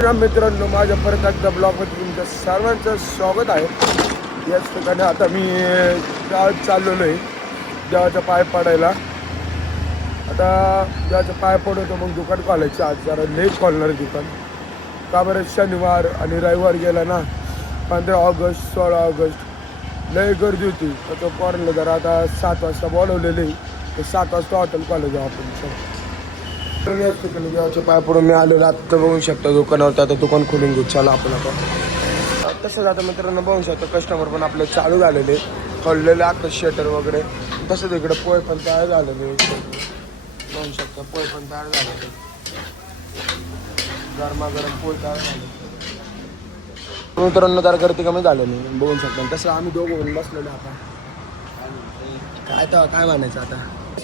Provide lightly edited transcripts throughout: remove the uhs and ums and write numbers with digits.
मित्रांनो, माझ्या परत एकदा ब्लॉगमध्ये तुमचं सर्वांचं स्वागत आहे. याच ठिकाणी आता मी गावात चाललेलो आहे देवाच्या पाय पडायला. आता देवाच्या पाय पडवतो, मग दुकान खोलायचं. आज जरा लेट खोलणार दुकान. का बरं, शनिवार आणि रविवार गेला ना, 15 ऑगस्ट 16 ऑगस्ट लय गर्दी होती. तर तो पोरांना जरा आता 7 वाजता बोलवलेलं आहे, तर 7 वाजता हॉटेल कॉलेज आपण सर. याच ठिकाणी देवाच्या पाय पडून मी आलेलो. आता बघू शकता दुकानावर, आता दुकान खोलून घेऊ. चला आपण आता तसंच आता मित्रांनो बघू शकतो, कस्टमर पण आपले चालू झालेले, खोललेले आता शटर वगैरे. तसंच इकडे पोहे पण तयार झालेले, बघू शकता पोहे पण तयार झालेले, गरमागरम पोहे तयार झाले. मित्रांनो जरा गर्दी कमी झालेली बघू शकता. तसं आम्ही दोघं होऊन बसलेलो. आता काय म्हणायचं आता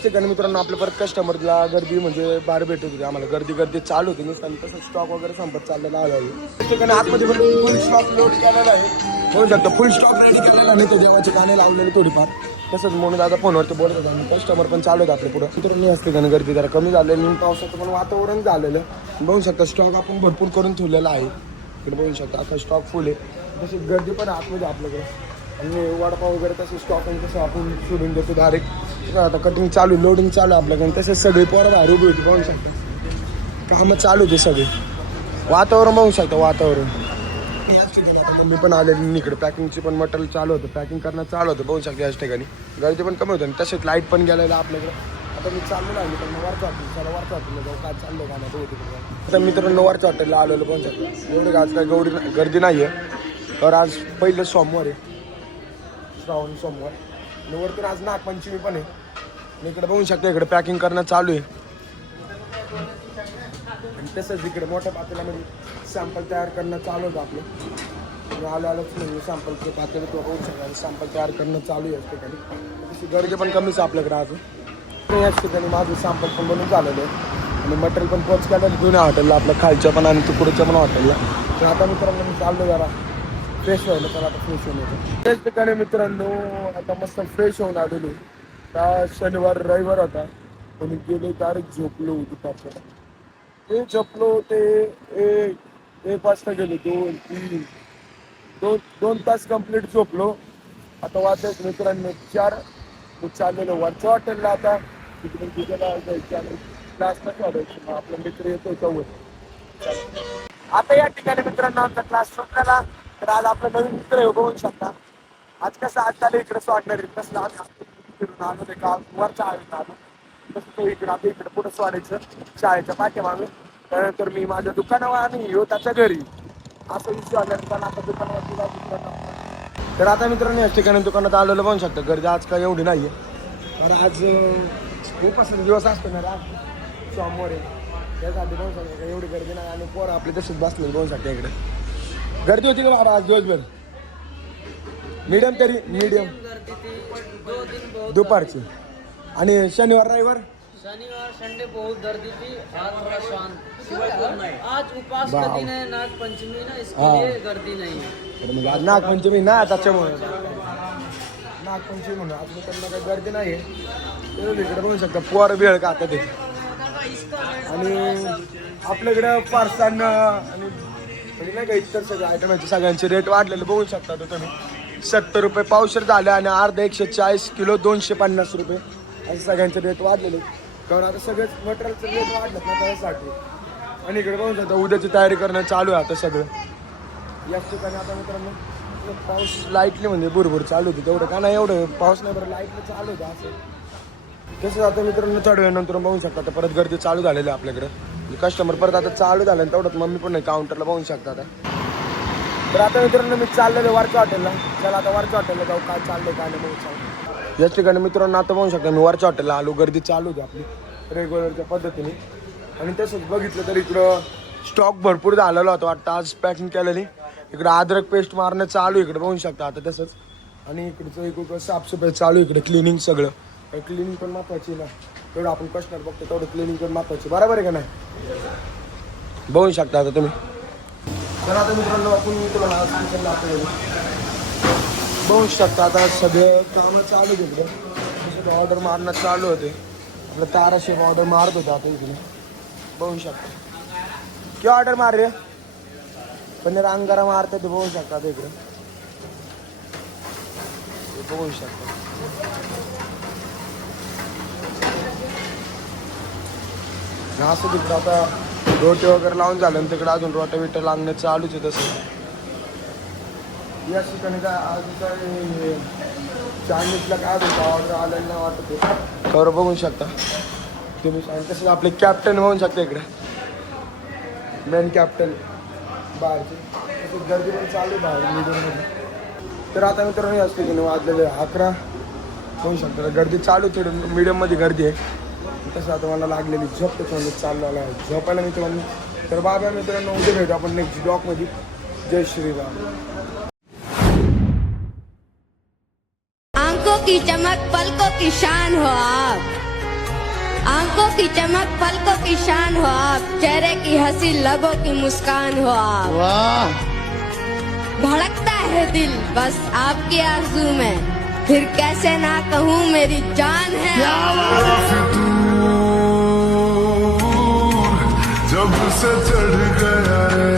ठिकाणी मित्रांनो, आपल्या परत कस्टमरला गर्दी म्हणजे बाहेर भेटत होती. आम्हाला गर्दी चालू होती नुसतं, तसं स्टॉक वगैरे संपत चाललेला आहे. त्या ठिकाणी आतमध्ये पण फुल स्टॉक लोड केलेला आहे, होऊ शकतं. फुल स्टॉक रेडी केलेला नाही, तर देवाचे गाणे लावलेले थोडीफार. तसंच म्हणून दादा फोनवरती बोलत होता आणि कस्टमर पण चालू होतं आपल्या पुढं. मित्रांनो याच ठिकाणी गर्दी जरा कमी झालेली, पावसाचं पण वातावरण झालेलं बघू शकता. स्टॉक आपण भरपूर करून ठेवलेला आहे. इकडे बघू शकता आता स्टॉक फुल आहे. तशी गर्दी पण आतमध्ये आपल्याकडे. आणि वडापाव वगैरे तसं स्टॉक आणि तसं आपण सोडून देतो डायरेक्ट. आता कटिंग चालू, लोडिंग चालू आपल्याकडे. तसेच सगळे पोरं बाहेर उभी होती बघू शकता. कामं चालू होते सगळे. वातावरण बघू शकता, वातावरण. आता मम्मी पण आलेली इकडे. पॅकिंगची पण मटेरियल चालू होतं, पॅकिंग करणं चालू होतं बघू शकता. याच ठिकाणी गर्दी पण कमी होतं आणि तसेच लाईट पण गेलेलं आपल्याकडे. आता मी चाललेलो आहे, पण वरच्या हॉटेलला जाऊ. काय चाललं का नाही तिकडे. आता मित्रांनो वरच्या हॉटेलला आलेलो बघू शकता. एवढे आज काय गर्दी नाही आहे, तर आज पहिलं सोमवार आहे, श्रावण सोमवार. आणि वरतून आज नागपंचमी पण आहे. आणि इकडे बघू शकता इकडे पॅकिंग करणं चालू आहे. आणि तसंच इकडे मोठ्या पातेल्यामध्ये सॅम्पल तयार करणं चालू होतं आपलं. आलोच म्हणजे सॅम्पलचे पातेलं तो बघू शकता, सॅम्पल तयार करणं चालू आहे याच ठिकाणी. तशी गर्दी पण कमीच आपल्याकडे अजून. याच ठिकाणी माझं सॅम्पल पण बनवून झालेलं आहे आणि मटेरियल पण पोच केलं दोन्ही हॉटेलला, आपल्या खालच्या पण आणि तुकडच्या पण हॉटेलला. तर आता मित्रांनो मी चाललो जरा फ्रेश व्हायला. तर आता फ्रेश होऊन येतो त्याच ठिकाणी मित्रांनो. आता मस्त फ्रेश होऊन आलेलो. का शनिवार रविवार होता, कोणी गेले डायरेक्ट झोपलो दुपारच्या. ते झोपलो ते 1 वाजता गेलो. 2 तास कंप्लीट झोपलो. आता वाजत मित्रांनो 4. चाललेलो वरच्या हॉटेलला. आता तिकडे तिकडे जायचं आणि क्लासला चालायचं. आपला मित्र येतो चौघ. आता या ठिकाणी मित्रांनो आमचा क्लास सुटलेला. तर आज आपलं नवीन मित्र बघू शकता. आज कसं आज चालू इकडे स्वाडणार कसलं आम्ही फिरून आलो ते गाव वरच्या हवेत आलो. तसं तो इकडे आता इकडे पुढं स्वाडायचं शाळेच्या पाठीमागे. त्यानंतर मी माझ्या दुकानावर आणि येऊ त्याच्या घरी असं विषय आल्यानंतर आता दुकानावरती जायचं. तर आता मित्रांनो याच ठिकाणी दुकानात आलेलं बघू शकता. गर्दी आज काय एवढी नाही आहे, तर आज खूप असं दिवस असतो ना, आज सोमवार आहे त्यासाठी बघू शकता एवढी गर्दी नाही. आणि पोरं आपले तसेच बसले बघू शकता. इकडे गर्दी होती का बाबा आज दिवसभर? मीडियम तरी मीडियम दुपारची. आणि शनिवार रविवार संडे बहुत गर्दी थी. आज थोड़ा शांत. आज उपास का दिन है, नाग पंचमी ना, इसके लिए गर्दी नहीं है. आज नागपंचमी ना, त्याच्यामुळे नागपंचमी म्हणून आज मित्रांनो काही गर्दी नाही आहे. इकडे बघू शकता पोर वेळ का आता ते. आणि आपल्याकडे फारसांना आणि म्हणजे नाही का इतर सगळे आयटमांचे सगळ्यांचे रेट वाढलेले बघू शकता. तर तुम्ही 70 रुपये पावशेर झाले आणि अर्धा 140 किलो 250 रुपये असे सगळ्यांचे रेट वाढलेले. कारण आता सगळेच मटेरियलचे रेट वाढलेत ना त्यासाठी. आणि इकडे बघू शकता उद्याची तयारी करणं चालू आहे आता सगळं. याच ठिकाणी आता मित्रांनो पाऊस लाईटली म्हणजे भरपूर चालू होती. तेवढं का नाही एवढं पाऊस नाही, बरं लाईटली चालू होतं असं. तसंच आता मित्रांनो थोड्या वेळानंतर बघू शकता आता परत गर्दी चालू झालेली आहे आपल्याकडे. कस्टमर परत आता चालू झालं तेवढंच मम्मी पण नाही काउंटरला बघू शकता आता. तर आता मित्रांनो मी चाललेलो वरच्या हॉटेलला. चला आता वरच्या हॉटेलला जाऊ, काय चाललंय काय नाही बघू शकतो. याच ठिकाणी मित्रांनो आता बघू शकता मी वरच्या हॉटेलला आलो. गर्दी चालू होती आपली रेग्युलरच्या पद्धतीने. आणि तसंच बघितलं तर इकडं स्टॉक भरपूर झालेला होता वाटतं. आज पॅकिंग केलेली. इकडं अद्रक पेस्ट मारणं चालू इकडे बघू शकता आता तसंच. आणि इकडचं एक साफसफाई चालू इकडे, क्लिनिंग सगळं. क्लिनिंग पण महत्वाची ना, तेवढं आपण कस्टमर बघतो तेवढं क्लिनिंग पण महत्वाची. बरोबर आहे का नाही? बघू शकता आता तुम्ही. तर आता मित्रांनो आपण तुम्हाला बघू शकता आता सगळं कामं चालू इकडे. ऑर्डर मारणं चालू होते. आपलं ताराशेफ ऑर्डर मारत होते आता इकडे बघू शकता. क्या ऑर्डर मार रहे? पण अंगारा मारते ते बघू शकता इकडे, बघू शकता. असं तिकडं आता रोटे वगैरे लावून झालं आणि तिकडे अजून रोटे बिटे लागणं चालूच आहे तसं. या ठिकाणी काय आज काय चायनीजला काय होतं ऑर्डर आलेलं नाही वाटत खरं बघू शकता तुम्ही. तसंच आपले कॅप्टन बघू शकता इकडे, मेन कॅप्टन बाहेरचे. तसंच गर्दी पण चालू आहे बाहेर मीडियममध्ये. तर आता मित्रांनो असते की वाजलेले 11 होऊ शकतं, गर्दी चालू थोडं मीडियममध्ये गर्दी आहे. तसं आता मला लागलेली झोप त्याच्यामध्ये चाललेला आहे झोपायला मित्रांनो. तर बाबा मित्रांनो उद्या भेटू आपण नेक्स्ट ब्लॉगमध्ये. जय श्रीराम. आंखों की चमक पलकों की शान हो आप, आंखों की चमक पलकों की शान हो आप, चेहरे की हंसी लबों की मुस्कान हो आप. वाह, धड़कता है दिल बस आपकी आरज़ू में, फिर कैसे ना कहूँ मेरी जान है. जब से चढ़ गया है